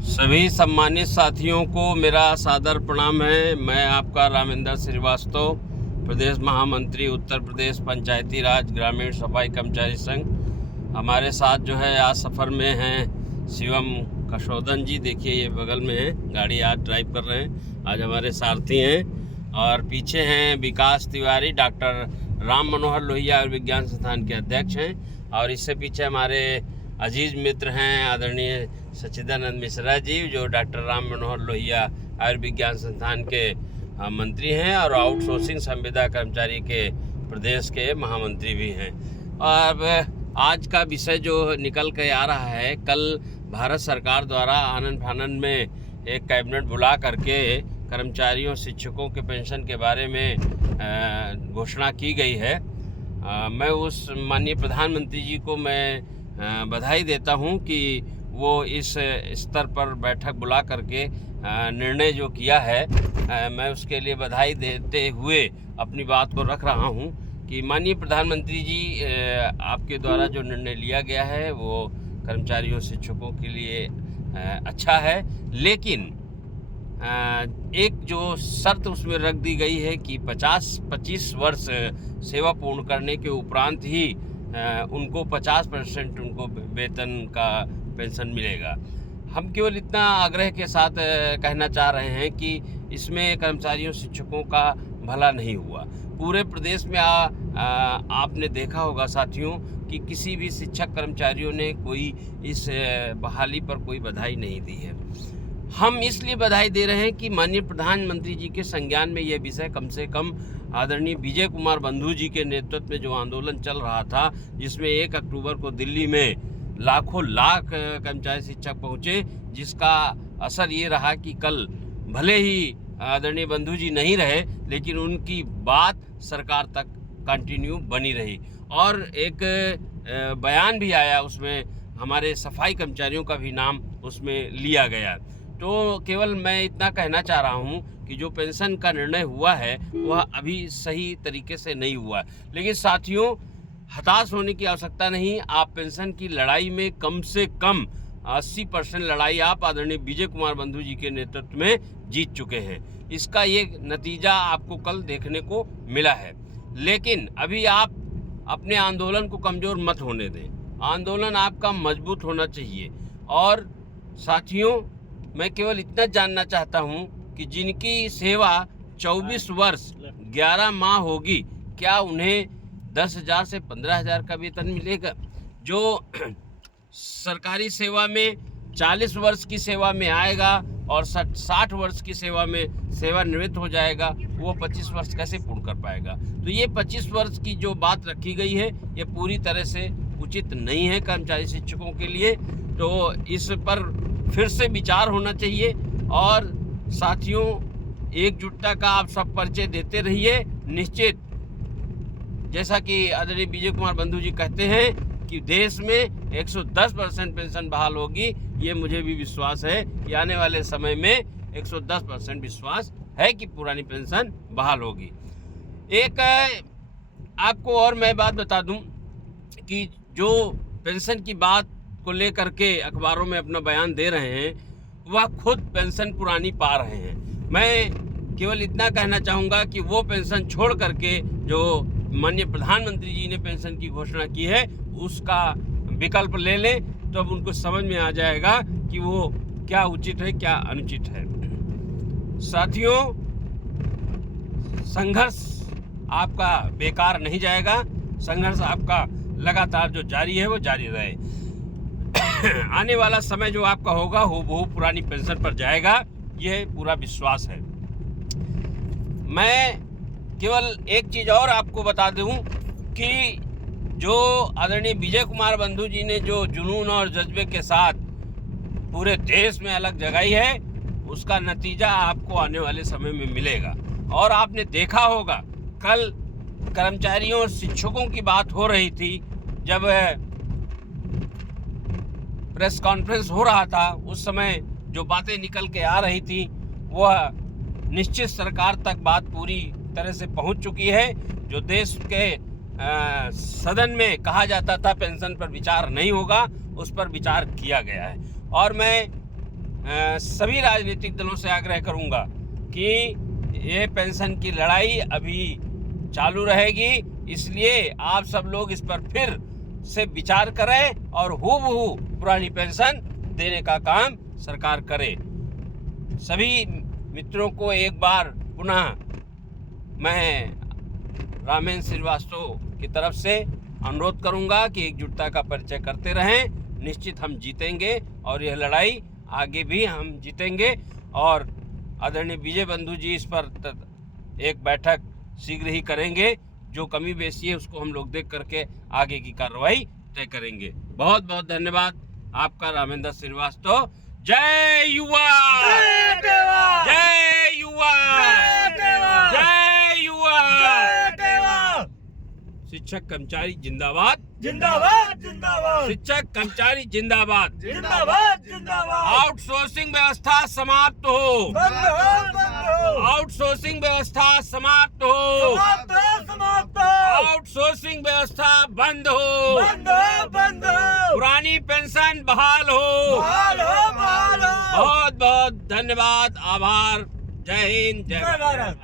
सभी सम्मानित साथियों को मेरा सादर प्रणाम है। मैं आपका रामेंद्र श्रीवास्तव, प्रदेश महामंत्री उत्तर प्रदेश पंचायती राज ग्रामीण सफाई कर्मचारी संघ। हमारे साथ जो है आज सफ़र में हैं शिवम कशोदन जी। देखिए ये बगल में है, गाड़ी आज ड्राइव कर रहे हैं, आज हमारे सारथी हैं। और पीछे हैं विकास तिवारी, डॉक्टर राम मनोहर लोहिया आयुर्विज्ञान संस्थान के अध्यक्ष हैं। और इससे पीछे हमारे अजीज मित्र हैं आदरणीय सच्चिदानंद मिश्रा जी, जो डॉक्टर राम मनोहर लोहिया आयुर्विज्ञान संस्थान के मंत्री हैं और आउटसोर्सिंग संविदा कर्मचारी के प्रदेश के महामंत्री भी हैं। और आज का विषय जो निकल के आ रहा है, कल भारत सरकार द्वारा आनन फानन में एक कैबिनेट बुला करके कर्मचारियों शिक्षकों के पेंशन के बारे में घोषणा की गई है। मैं उस माननीय प्रधानमंत्री जी को मैं बधाई देता हूं कि वो इस स्तर पर बैठक बुला करके निर्णय जो किया है, मैं उसके लिए बधाई देते हुए अपनी बात को रख रहा हूं कि माननीय प्रधानमंत्री जी, आपके द्वारा जो निर्णय लिया गया है वो कर्मचारियों शिक्षकों के लिए अच्छा है। लेकिन एक जो शर्त उसमें रख दी गई है कि 25 वर्ष सेवा पूर्ण करने के उपरांत ही उनको 50% उनको वेतन का पेंशन मिलेगा। हम केवल इतना आग्रह के साथ कहना चाह रहे हैं कि इसमें कर्मचारियों शिक्षकों का भला नहीं हुआ। पूरे प्रदेश में आपने देखा होगा साथियों कि किसी भी शिक्षक कर्मचारियों ने कोई इस बहाली पर कोई बधाई नहीं दी है। हम इसलिए बधाई दे रहे हैं कि माननीय प्रधानमंत्री जी के संज्ञान में यह विषय कम से कम आदरणीय विजय कुमार बंधु जी के नेतृत्व में जो आंदोलन चल रहा था, जिसमें 1 अक्टूबर को दिल्ली में लाखों लाख कर्मचारी शिक्षक पहुंचे, जिसका असर ये रहा कि कल भले ही आदरणीय बंधु जी नहीं रहे, लेकिन उनकी बात सरकार तक कंटिन्यू बनी रही। और एक बयान भी आया, उसमें हमारे सफाई कर्मचारियों का भी नाम उसमें लिया गया। तो केवल मैं इतना कहना चाह रहा हूँ कि जो पेंशन का निर्णय हुआ है वह अभी सही तरीके से नहीं हुआ। लेकिन साथियों, हताश होने की आवश्यकता नहीं। आप पेंशन की लड़ाई में कम से कम 80% लड़ाई आप आदरणीय विजय कुमार बंधु जी के नेतृत्व में जीत चुके हैं। इसका ये नतीजा आपको कल देखने को मिला है। लेकिन अभी आप अपने आंदोलन को कमज़ोर मत होने दें। आंदोलन आपका मजबूत होना चाहिए। और साथियों, मैं केवल इतना जानना चाहता हूं कि जिनकी सेवा 24 वर्ष 11 माह होगी, क्या उन्हें 10,000 से 15,000 का वेतन मिलेगा? जो सरकारी सेवा में 40 वर्ष की सेवा में आएगा और 60 वर्ष की सेवा में सेवानिवृत्त हो जाएगा, वो 25 वर्ष कैसे पूर्ण कर पाएगा? तो ये 25 वर्ष की जो बात रखी गई है, ये पूरी तरह से उचित नहीं है कर्मचारी शिक्षकों के लिए। तो इस पर फिर से विचार होना चाहिए। और साथियों, एकजुटता का आप सब परिचय देते रहिए। निश्चित, जैसा कि आदरणीय विजय कुमार बंधु जी कहते हैं कि देश में 110% पेंशन बहाल होगी, ये मुझे भी विश्वास है कि आने वाले समय में 110% विश्वास है कि पुरानी पेंशन बहाल होगी। एक आपको और मैं बात बता दूं कि जो पेंशन की बात को लेकर के अखबारों में अपना बयान दे रहे हैं, वह खुद पेंशन पुरानी पा रहे हैं। मैं केवल इतना कहना चाहूँगा कि वो पेंशन छोड़ करके जो माननीय प्रधानमंत्री जी ने पेंशन की घोषणा की है, उसका विकल्प ले लें, तो अब उनको समझ में आ जाएगा कि वो क्या उचित है, क्या अनुचित है। साथियों, संघर्ष आपका बेकार नहीं जाएगा। संघर्ष आपका लगातार जो जारी है वो जारी रहे। आने वाला समय जो आपका होगा वो पुरानी पेंशन पर जाएगा, यह पूरा विश्वास है। मैं केवल एक चीज़ और आपको बता दूं कि जो आदरणीय विजय कुमार बंधु जी ने जो जुनून और जज्बे के साथ पूरे देश में अलग जगाई है, उसका नतीजा आपको आने वाले समय में मिलेगा। और आपने देखा होगा, कल कर्मचारियों और शिक्षकों की बात हो रही थी, जब प्रेस कॉन्फ्रेंस हो रहा था, उस समय जो बातें निकल के आ रही थी वह निश्चित सरकार तक बात पूरी तरह से पहुंच चुकी है। जो देश के सदन में कहा जाता था पेंशन पर विचार नहीं होगा, उस पर विचार किया गया है। और मैं सभी राजनीतिक दलों से आग्रह करूंगा कि ये पेंशन की लड़ाई अभी चालू रहेगी, इसलिए आप सब लोग इस पर फिर से विचार करें और हूबहू पुरानी पेंशन देने का काम सरकार करे। सभी मित्रों को एक बार पुनः मैं रामेंद्र श्रीवास्तव की तरफ से अनुरोध करूंगा कि एकजुटता का परिचय करते रहें। निश्चित हम जीतेंगे और यह लड़ाई आगे भी हम जीतेंगे। और आदरणीय विजय बंधु जी इस पर एक बैठक शीघ्र ही करेंगे। जो कमी बेसी है उसको हम लोग देख करके आगे की कार्रवाई तय करेंगे। बहुत बहुत धन्यवाद आपका, रामेंद्र श्रीवास्तव। जय युवा, जय युवा, जय युवा। शिक्षक कर्मचारी जिंदाबाद, जिंदाबाद जिंदाबाद, शिक्षक कर्मचारी जिंदाबाद, जिंदाबाद जिंदाबाद। आउटसोर्सिंग व्यवस्था समाप्त हो, बंद हो, बंद हो, आउटसोर्सिंग व्यवस्था समाप्त हो, समाप्त हो, समाप्त हो, आउटसोर्सिंग व्यवस्था बंद हो, बंद हो, बंद हो, पुरानी पेंशन बहाल हो। बहाल हो, बहाल हो। बहुत बहुत धन्यवाद, आभार। जय हिंद, जय जय भारत। भारत।